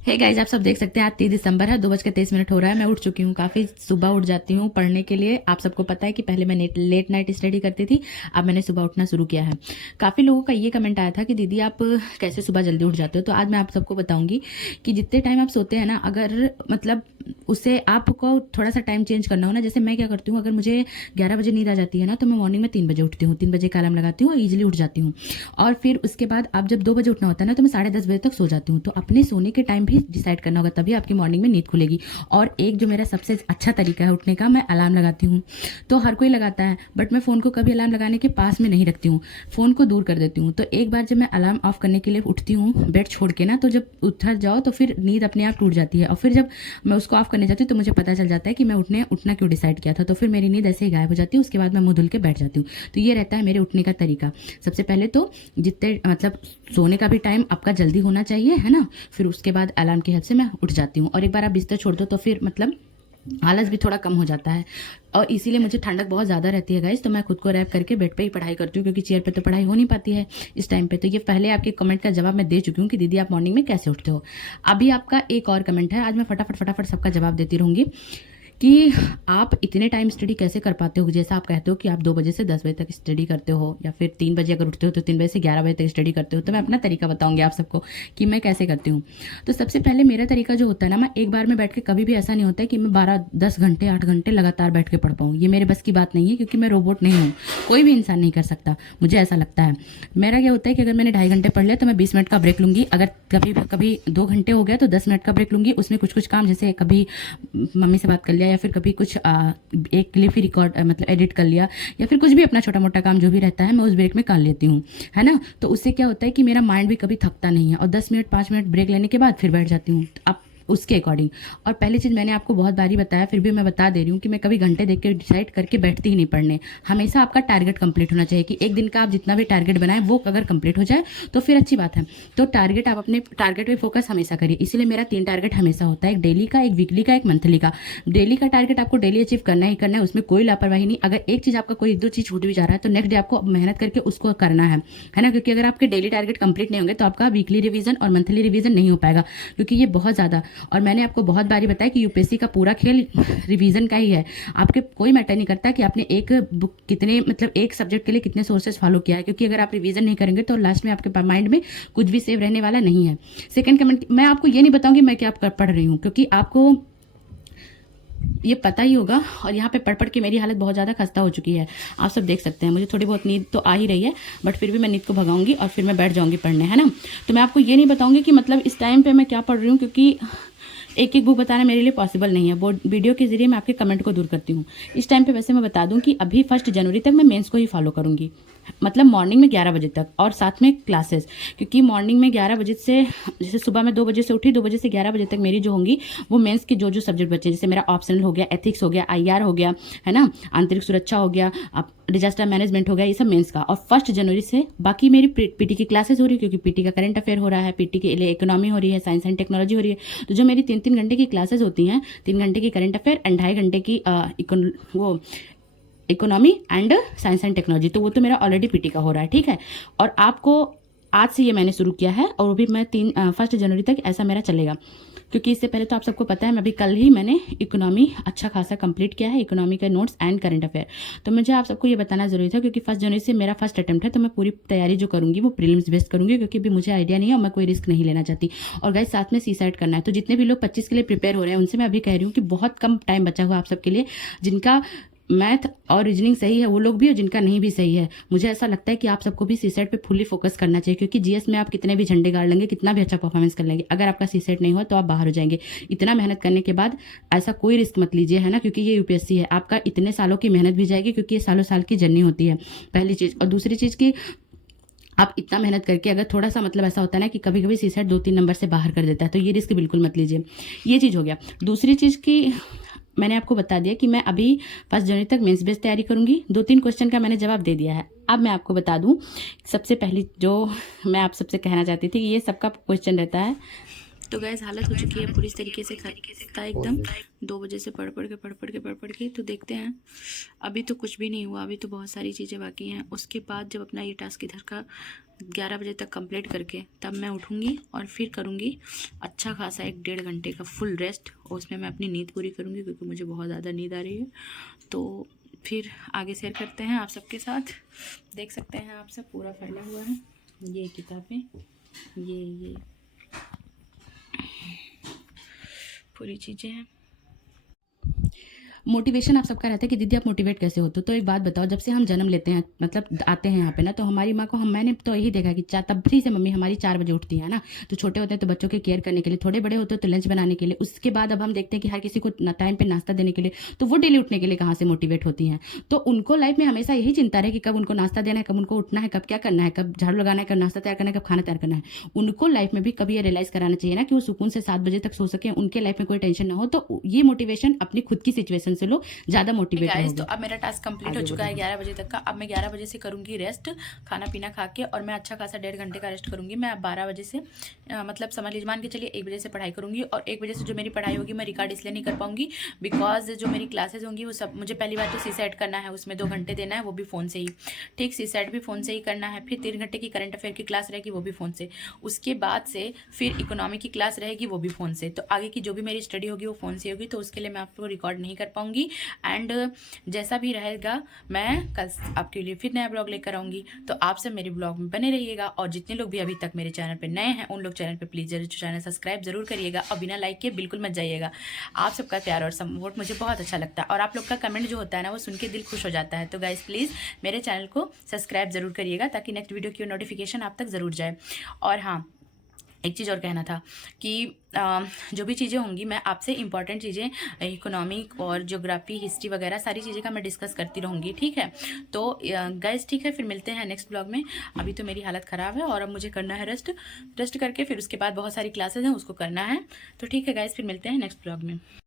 Hey guys, आप सब देख सकते हैं आज 30 दिसंबर है, 2:23 हो रहा है। मैं उठ चुकी हूँ, काफ़ी सुबह उठ जाती हूँ पढ़ने के लिए। आप सबको पता है कि पहले मैं लेट नाइट स्टडी करती थी, अब मैंने सुबह उठना शुरू किया है। काफ़ी लोगों का ये कमेंट आया था कि दीदी आप कैसे सुबह जल्दी उठ जाते हो। तो आज मैं आप सबको बताऊंगी कि जितने टाइम आप सोते हैं ना, अगर मतलब उससे आपको थोड़ा सा टाइम चेंज करना हो ना। जैसे मैं क्या करती हूँ, अगर मुझे 11 बजे नींद आ जाती है ना, तो मैं मॉर्निंग में 3 बजे उठती हूँ। 3 बजे का अलार्म लगाती हूँ और ईजिली उठ जाती हूँ। और फिर उसके बाद आप जब 2 बजे उठना होता है ना, तो मैं 10:30 बजे तक सो जाती हूँ। तो अपने सोने के टाइम भी डिसाइड करना होगा, तभी आपकी मॉर्निंग में नींद खुलेगी। और एक जो मेरा सबसे अच्छा तरीका है उठने का, मैं अलार्म लगाती हूँ। तो हर कोई लगाता है, बट मैं फ़ोन को कभी अलार्म लगाने के पास में नहीं रखती हूँ, फ़ोन को दूर कर देती हूँ। तो एक बार जब मैं अलार्म ऑफ करने के लिए उठती हूँ बेड छोड़ के ना, तो जब उठ जाओ तो फिर नींद अपने आप टूट जाती है। और फिर जब मैं उसको ऑफ करने जाती हूँ तो मुझे पता चल जाता है कि मैं उठना क्यों डिसाइड किया था। तो फिर मेरी नींद ऐसे ही गायब हो जाती है। उसके बाद मैं मुंह धुल के बैठ जाती हूँ। तो ये रहता है मेरे उठने का तरीका। सबसे पहले तो जितने मतलब सोने का भी टाइम आपका जल्दी होना चाहिए, है ना। फिर उसके बाद अलार्म की हेल्प से मैं उठ जाती हूँ। और एक बार आप बिस्तर छोड़ दो तो फिर मतलब आलस भी थोड़ा कम हो जाता है। और इसीलिए मुझे ठंडक बहुत ज़्यादा रहती है गाइस, तो मैं खुद को रैप करके बेड पे ही पढ़ाई करती हूँ, क्योंकि चेयर पे तो पढ़ाई हो नहीं पाती है इस टाइम पे। तो ये पहले आपके कमेंट का जवाब मैं दे चुकी हूँ कि दीदी आप मॉर्निंग में कैसे उठते हो। अभी आपका एक और कमेंट है, आज मैं फटाफट फटाफट सबका जवाब देती रहूँगी कि आप इतने टाइम स्टडी कैसे कर पाते हो। जैसा आप कहते हो कि आप 2 बजे से 10 बजे तक स्टडी करते हो, या फिर 3 बजे अगर उठते हो तो 3 बजे से 11 बजे तक स्टडी करते हो। तो मैं अपना तरीका बताऊंगी आप सबको कि मैं कैसे करती हूँ। तो सबसे पहले मेरा तरीका जो होता है ना, मैं एक बार में बैठ के कभी भी ऐसा नहीं होता है कि मैं 12-10 घंटे 8 घंटे लगातार बैठ के पढ़ पाऊँ। ये मेरे बस की बात नहीं है, क्योंकि मैं रोबोट नहीं हूँ। कोई भी इंसान नहीं कर सकता, मुझे ऐसा लगता है। मेरा क्या होता है कि अगर मैंने 2.5 घंटे पढ़ लिया तो मैं 20 मिनट का ब्रेक लूंगी। अगर कभी कभी 2 घंटे हो गया तो 10 मिनट का ब्रेक लूंगी। उसमें कुछ कुछ काम, जैसे कभी मम्मी से बात कर लिया, या फिर कभी कुछ एक क्लिप ही रिकॉर्ड मतलब एडिट कर लिया, या फिर कुछ भी अपना छोटा मोटा काम जो भी रहता है मैं उस ब्रेक में कर लेती हूँ, है ना। तो उससे क्या होता है कि मेरा माइंड भी कभी थकता नहीं है। और 10 मिनट 5 मिनट ब्रेक लेने के बाद फिर बैठ जाती हूँ अब उसके अकॉर्डिंग। और पहली चीज़ मैंने आपको बहुत बारी बताया, फिर भी मैं बता दे रही हूँ कि मैं कभी घंटे देख के डिसाइड करके बैठती ही नहीं पढ़ने। हमेशा आपका टारगेट कंप्लीट होना चाहिए, कि एक दिन का आप जितना भी टारगेट बनाएं वो अगर कंप्लीट हो जाए तो फिर अच्छी बात है। तो टारगेट, आप अपने टारगेट पे फोकस हमेशा करिए। इसीलिए मेरा 3 टारगेट हमेशा होता है, एक डेली का, एक वीकली का, एक मंथली का। डेली का टारगेट आपको डेली अचीव करना ही करना है, उसमें कोई लापरवाही नहीं। अगर एक चीज़ आपका कोई 1-2 चीज़ छूट भी जा रहा है तो नेक्स्ट डे आपको मेहनत करके उसको करना है ना। क्योंकि अगर आपके डेली टारगेट कंप्लीट नहीं होंगे तो आपका वीकली रिवीजन और मंथली रिवीजन नहीं हो पाएगा, क्योंकि ये बहुत ज़्यादा। और मैंने आपको बहुत बारी बताया कि यूपीएससी का पूरा खेल रिवीजन का ही है। आपके कोई मैटर नहीं करता कि आपने एक बुक कितने मतलब एक सब्जेक्ट के लिए कितने सोर्सेज फॉलो किया है, क्योंकि अगर आप रिवीजन नहीं करेंगे तो लास्ट में आपके माइंड में कुछ भी सेव रहने वाला नहीं है। सेकंड कमेंट, मैं आपको ये नहीं बताऊंगी मैं क्या पढ़ रही हूँ, क्योंकि आपको ये पता ही होगा। और यहाँ पे पढ़ पढ़ के मेरी हालत बहुत ज़्यादा खस्ता हो चुकी है, आप सब देख सकते हैं। मुझे थोड़ी बहुत नींद तो आ ही रही है, बट फिर भी मैं नींद को भगाऊंगी और फिर मैं बैठ जाऊंगी पढ़ने, है ना। तो मैं आपको ये नहीं बताऊंगी कि मतलब इस टाइम पे मैं क्या पढ़ रही हूँ, क्योंकि एक एक बुक बताना मेरे लिए पॉसिबल नहीं है। वो वीडियो के जरिए मैं आपके कमेंट को दूर करती हूँ इस टाइम पे। वैसे मैं बता दूं कि अभी 1 जनवरी तक मैं मेंस को ही फॉलो करूँगी, मतलब मॉर्निंग में 11 बजे तक, और साथ में क्लासेस। क्योंकि मॉर्निंग में 11 बजे से, जैसे सुबह में 2 बजे से उठी, 2 बजे से 11 बजे तक मेरी जो होंगी वो मेंस के जो जो सब्जेक्ट बचे, जैसे मेरा ऑप्शनल हो गया, एथिक्स हो गया, आईआर हो गया, है ना, आंतरिक सुरक्षा हो गया, डिजास्टर मैनेजमेंट हो गया, ये सब मेंस का। और 1 जनवरी से बाकी मेरी पीटी की क्लासेस हो रही है, क्योंकि पीटी का करंट अफेयर हो रहा है, पीटी के लिए इकोनॉमी हो रही है, साइंस एंड टेक्नोलॉजी हो रही है। तो जो मेरी 3-3 घंटे की क्लासेस होती हैं, 3 घंटे की करंट अफेयर एंड 2.5 घंटे की वो economy and science and technology, तो वो तो मेरा ऑलरेडी पीटी का हो रहा है, ठीक है। और आपको आज से ये मैंने शुरू किया है, और वो भी मैं 1 जनवरी तक ऐसा मेरा चलेगा। क्योंकि इससे पहले तो आप सबको पता है, मैं अभी कल ही मैंने इकोनॉमी अच्छा खासा कंप्लीट किया है, इकोनॉमी के नोट्स एंड करंट अफेयर। तो मुझे आप सबको ये बताना जरूरी था, क्योंकि 1 जनवरी से मेरा फर्स्ट अटेम्प्ट है। तो मैं पूरी तैयारी जो करूंगी वो प्रीलिम्स बेस्ड करूंगी, क्योंकि अभी मुझे आइडिया नहीं है और मैं कोई रिस्क नहीं लेना चाहती। और गाइस साथ में सीसाइड करना है। तो जितने भी लोग 25 के लिए प्रिपेयर हो रहे हैं उनसे मैं अभी कह रही हूँ कि बहुत कम टाइम बचा हुआ आप सबके लिए। जिनका मैथ और रीजनिंग सही है वो लोग भी, और जिनका नहीं भी सही है, मुझे ऐसा लगता है कि आप सबको भी सीसेट पे फुल्ली फोकस करना चाहिए। क्योंकि जीएस में आप कितने भी झंडे गाड़ लेंगे, कितना भी अच्छा परफॉर्मेंस कर लेंगे, अगर आपका सीसेट नहीं हो तो आप बाहर हो जाएंगे। इतना मेहनत करने के बाद ऐसा कोई रिस्क मत लीजिए, है ना, क्योंकि ये यूपीएससी है। आपका इतने सालों की मेहनत भी जाएगी, क्योंकि ये सालों साल की जर्नी होती है, पहली चीज़। और दूसरी चीज़ की, आप इतना मेहनत करके अगर थोड़ा सा मतलब ऐसा होता है ना कि कभी कभी सीसेट 2-3 नंबर से बाहर कर देता है, तो ये रिस्क बिल्कुल मत लीजिए। ये चीज़ हो गया। दूसरी चीज़ की, मैंने आपको बता दिया कि मैं अभी 1 जनवरी तक मेंस बेस्ड तैयारी करूंगी। 2-3 क्वेश्चन का मैंने जवाब दे दिया है। अब मैं आपको बता दूं, सबसे पहली जो मैं आप सबसे कहना चाहती थी कि ये सबका क्वेश्चन रहता है तो गैस हालत हो चुकी है पूरी तरीके से खस्ता एकदम। 2 बजे से पढ़ पढ़ के तो देखते हैं। अभी तो कुछ भी नहीं हुआ, अभी तो बहुत सारी चीज़ें बाकी हैं। उसके बाद जब अपना ये टास्क इधर का 11 बजे तक कंप्लीट करके तब मैं उठूँगी और फिर करूँगी अच्छा खासा 1-1.5 घंटे का फुल रेस्ट, और उसमें मैं अपनी नींद पूरी करूँगी क्योंकि मुझे बहुत ज़्यादा नींद आ रही है। तो फिर आगे शेयर करते हैं आप सबके साथ। देख सकते हैं आप सब पूरा फैला हुआ है ये किताबें, ये पूरी चीज़ें हैं। मोटिवेशन आप सबका रहता है कि दीदी आप मोटिवेट कैसे होते हो? तो एक बात बताओ, जब से हम जन्म लेते हैं, मतलब आते हैं यहाँ पे ना, तो हमारी माँ को मैंने तो यही देखा कि तब से मम्मी हमारी 4 बजे उठती है ना। तो छोटे होते हैं तो बच्चों के केयर करने के लिए, थोड़े बड़े होते हैं तो लंच बनाने के लिए, उसके बाद अब हम देखते हैं कि हर किसी को टाइम पे नाश्ता देने के लिए, तो वो डेली उठने के लिए कहाँ से मोटिवेट होती हैं। तो उनको लाइफ में हमेशा यही चिंता रहे कि कब उनको नाश्ता देना है, कब उनको उठना है, कब क्या करना है, कब झाड़ू लगाना है, कब नाश्ता तैयार करना है, कब खाना तैयार करना है। उनको लाइफ में भी कभी ये रियलाइज कराना चाहिए ना कि वो सुकून से 7 बजे तक सो सके, उनके लाइफ में कोई टेंशन ना हो। तो ये मोटिवेशन अपनी खुद की सिचुएशन से लो, ज़्यादा मोटिवेट होगा। तो अब मेरा टास्क कंप्लीट हो चुका है 11 बजे तक का। अब मैं 11 बजे से करूंगी रेस्ट, खाना पीना खा के, और मैं अच्छा खासा 1.5 घंटे का रेस्ट करूंगी। मैं अब 12 बजे से मतलब समझ लीजिए, मान के चलिए 1 बजे से पढ़ाई करूंगी, और 1 बजे से जो मेरी पढ़ाई होगी मैं रिकॉर्ड इसलिए नहीं कर पाऊंगी बिकॉज जो मेरी क्लासेज होंगी वो सब मुझे पहली बार तो सीसेट करना है, उसमें 2 घंटे देना है, वो भी फ़ोन से ही। ठीक, सीसेट भी फ़ोन से ही करना है। फिर 3 घंटे की करंट अफेयर की क्लास रहेगी, वो भी फ़ोन से। उसके बाद से फिर इकोनॉमी की क्लास रहेगी, वो भी फ़ोन से। तो आगे की जो भी मेरी स्टडी होगी वो फ़ोन से होगी, तो उसके लिए मैं आपको रिकॉर्ड नहीं कर पाऊंगी। एंड जैसा भी रहेगा मैं कल आपके लिए फिर नया ब्लॉग लेकर आऊँगी। तो आप सब मेरे ब्लॉग में बने रहिएगा, और जितने लोग भी अभी तक मेरे चैनल पे नए हैं उन लोग चैनल पे प्लीज़ जरूर चैनल सब्सक्राइब जरूर करिएगा, और बिना लाइक के बिल्कुल मत जाइएगा। आप सबका प्यार और सपोर्ट मुझे बहुत अच्छा लगता है, और आप लोग का कमेंट जो होता है ना वो सुन के दिल खुश हो जाता है। तो गाइस प्लीज़ मेरे चैनल को सब्सक्राइब जरूर करिएगा ताकि नेक्स्ट वीडियो की नोटिफिकेशन आप तक ज़रूर जाए। और हाँ, एक चीज़ और कहना था कि जो भी चीज़ें होंगी मैं आपसे इंपॉर्टेंट चीज़ें, इकोनॉमिक और ज्योग्राफी, हिस्ट्री वगैरह सारी चीज़ें का मैं डिस्कस करती रहूँगी, ठीक है। तो गाइस ठीक है, फिर मिलते हैं नेक्स्ट ब्लॉग में। अभी तो मेरी हालत ख़राब है और अब मुझे करना है रेस्ट करके फिर उसके बाद बहुत सारी क्लासेज हैं उसको करना है। तो ठीक है गाइस, फिर मिलते हैं नेक्स्ट ब्लॉग में।